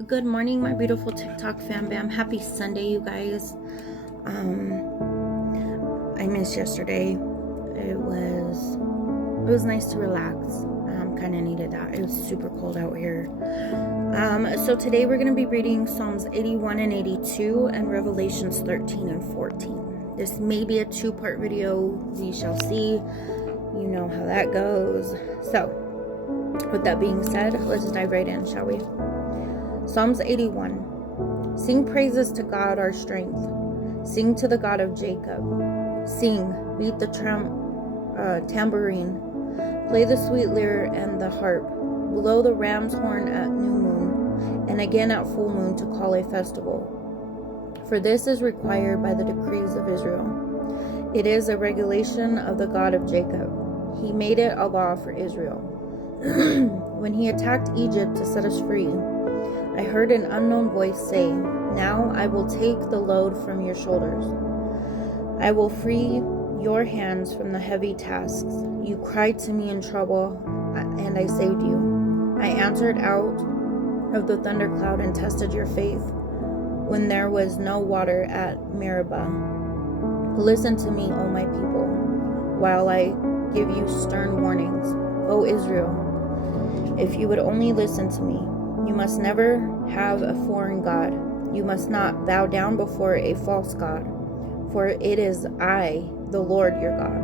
Good morning, my beautiful TikTok fam bam. Happy Sunday, you guys. I missed yesterday. It was nice to relax. Kind of needed that. It was super cold out here. So today we're going to be reading Psalms 81 and 82 and Revelations 13 and 14. This may be a two-part video. We shall see. You know how that goes. So, with that being said, let's dive right in, shall we? Psalms 81. Sing praises to God our strength. Sing to the God of Jacob. Sing, beat the tambourine. Play the sweet lyre and the harp. Blow the ram's horn at new moon, and again at full moon to call a festival. For this is required by the decrees of Israel. It is a regulation of the God of Jacob. He made it a law for Israel. When he attacked Egypt to set us free, I heard an unknown voice say, "Now I will take the load from your shoulders. I will free your hands from the heavy tasks. You cried to me in trouble, and I saved you. I answered out of the thundercloud and tested your faith when there was no water at Meribah. Listen to me, O my people, while I give you stern warnings. O Israel, if you would only listen to me. You must never have a foreign god. You must not bow down before a false god. For it is I, the Lord your God,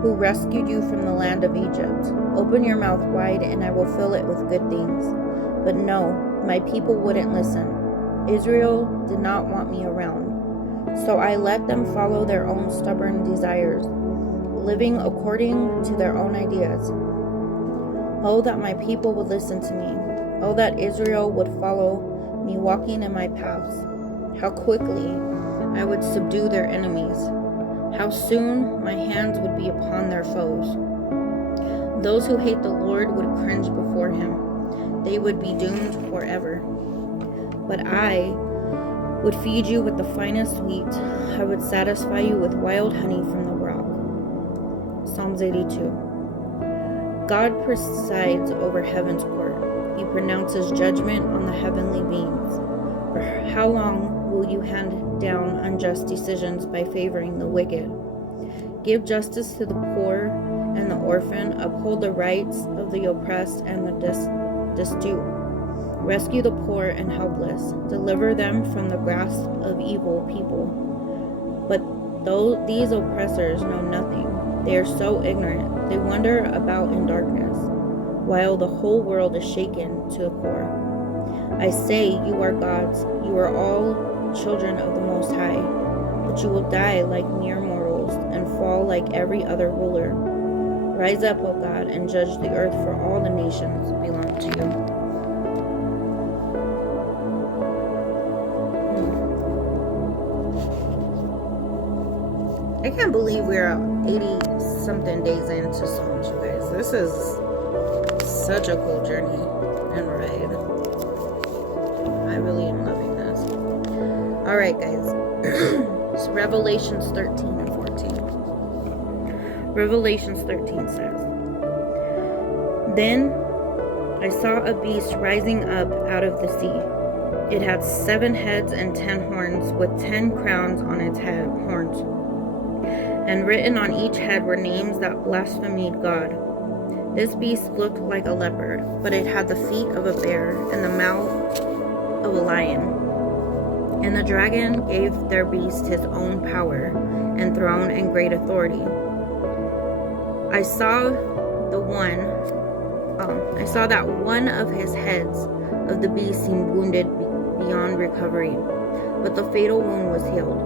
who rescued you from the land of Egypt. Open your mouth wide, and I will fill it with good things." But no, my people wouldn't listen. Israel did not want me around. So I let them follow their own stubborn desires, living according to their own ideas. Oh, that my people would listen to me. Oh, that Israel would follow me, walking in my paths. How quickly I would subdue their enemies. How soon my hands would be upon their foes. Those who hate the Lord would cringe before him. They would be doomed forever. But I would feed you with the finest wheat. I would satisfy you with wild honey from the rock. Psalms 82. God presides over heaven's court. He pronounces judgment on the heavenly beings. For how long will you hand down unjust decisions by favoring the wicked? Give justice to the poor and the orphan. Uphold the rights of the oppressed and the destitute. Rescue the poor and helpless. Deliver them from the grasp of evil people. But though these oppressors know nothing, they are so ignorant. They wander about in darkness, while the whole world is shaken to the core. I say, you are gods. You are all children of the Most High. But you will die like mere mortals and fall like every other ruler. Rise up, O God, and judge the earth, for all the nations belong to you. I can't believe we're 80-something days into Psalms, you guys. This is such a cool journey and ride. I really am loving this. Alright, guys. So Revelations 13 and 14. Revelations 13 says, "Then I saw a beast rising up out of the sea. It had 7 heads and 10 horns, with 10 crowns on its horns. And written on each head were names that blasphemed God. This beast looked like a leopard, but it had the feet of a bear and the mouth of a lion. And the dragon gave their beast his own power and throne and great authority. I saw that one of his heads of the beast seemed wounded beyond recovery, but the fatal wound was healed.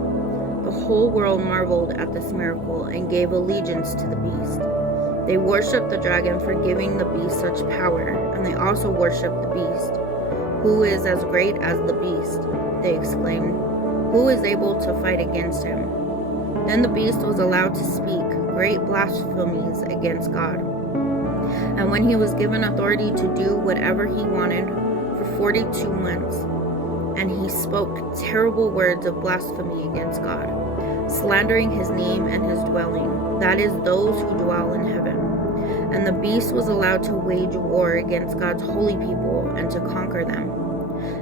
The whole world marveled at this miracle and gave allegiance to the beast. They worshipped the dragon for giving the beast such power, and they also worshipped the beast. 'Who is as great as the beast?' they exclaimed. 'Who is able to fight against him?' Then the beast was allowed to speak great blasphemies against God. And when he was given authority to do whatever he wanted for 42 months, and he spoke terrible words of blasphemy against God, slandering his name and his dwelling, that is, those who dwell in heaven. And the beast was allowed to wage war against God's holy people and to conquer them.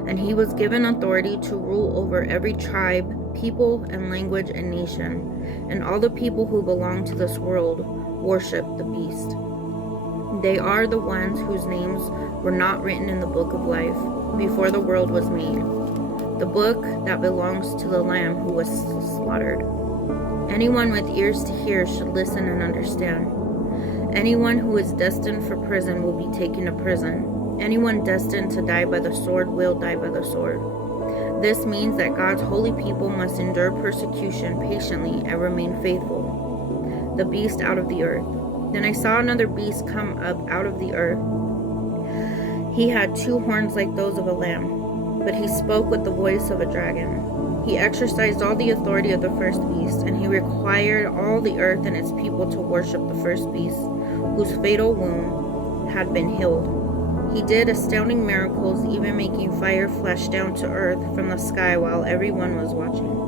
And he was given authority to rule over every tribe, people, and language and nation. And all the people who belong to this world worship the beast. They are the ones whose names were not written in the book of life before the world was made, the book that belongs to the Lamb who was slaughtered. Anyone with ears to hear should listen and understand. Anyone who is destined for prison will be taken to prison. Anyone destined to die by the sword will die by the sword. This means that God's holy people must endure persecution patiently and remain faithful. The beast out of the earth. Then I saw another beast come up out of the earth. He had 2 horns like those of a lamb, but he spoke with the voice of a dragon. He exercised all the authority of the first beast, and he required all the earth and its people to worship the first beast, whose fatal wound had been healed. He did astounding miracles, even making fire flash down to earth from the sky while everyone was watching.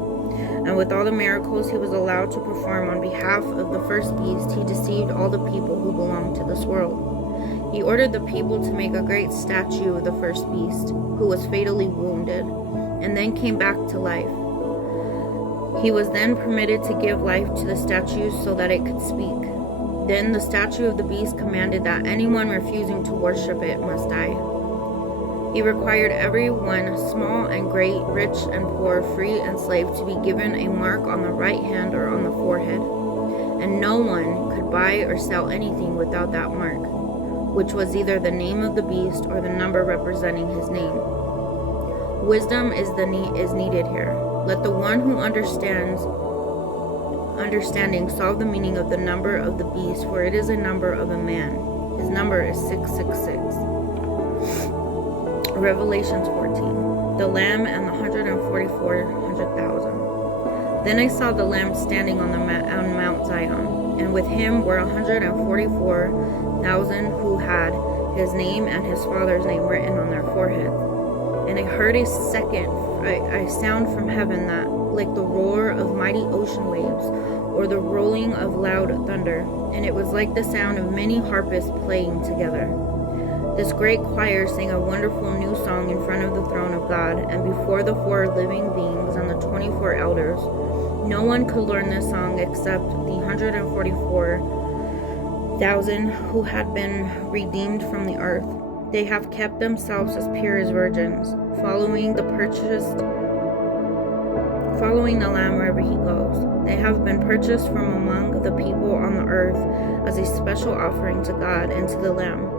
And with all the miracles he was allowed to perform on behalf of the first beast, he deceived all the people who belonged to this world. He ordered the people to make a great statue of the first beast, who was fatally wounded, and then came back to life. He was then permitted to give life to the statue so that it could speak. Then the statue of the beast commanded that anyone refusing to worship it must die. He required everyone, small and great, rich and poor, free and slave, to be given a mark on the right hand or on the forehead. And no one could buy or sell anything without that mark, which was either the name of the beast or the number representing his name. Wisdom is needed here. Let the one who understanding solve the meaning of the number of the beast, for it is a number of a man. His number is 666. Revelations 14. The Lamb and the 144,000. Then I saw the Lamb standing on Mount Zion, and with him were 144,000 who had his name and his father's name written on their foreheads. And I heard a sound from heaven that, like the roar of mighty ocean waves, or the rolling of loud thunder, and it was like the sound of many harpists playing together. This great choir sang a wonderful new song in front of the throne of God, and before the 4 living beings and the 24 elders. No one could learn this song except the 144,000 who had been redeemed from the earth. They have kept themselves as pure as virgins, following the Lamb wherever he goes. They have been purchased from among the people on the earth as a special offering to God and to the Lamb.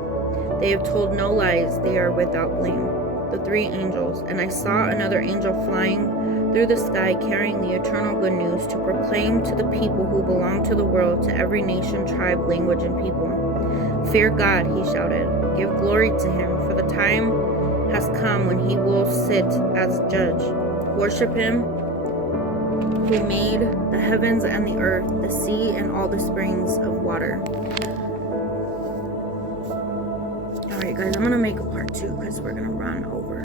They have told no lies, they are without blame. The 3 angels. And I saw another angel flying through the sky, carrying the eternal good news to proclaim to the people who belong to the world, to every nation, tribe, language, and people. Fear God, he shouted. Give glory to him, for the time has come when he will sit as judge. Worship him who made the heavens and the earth, the sea, and all the springs of water. Alright guys, I'm going to make a part 2 because we're going to run over.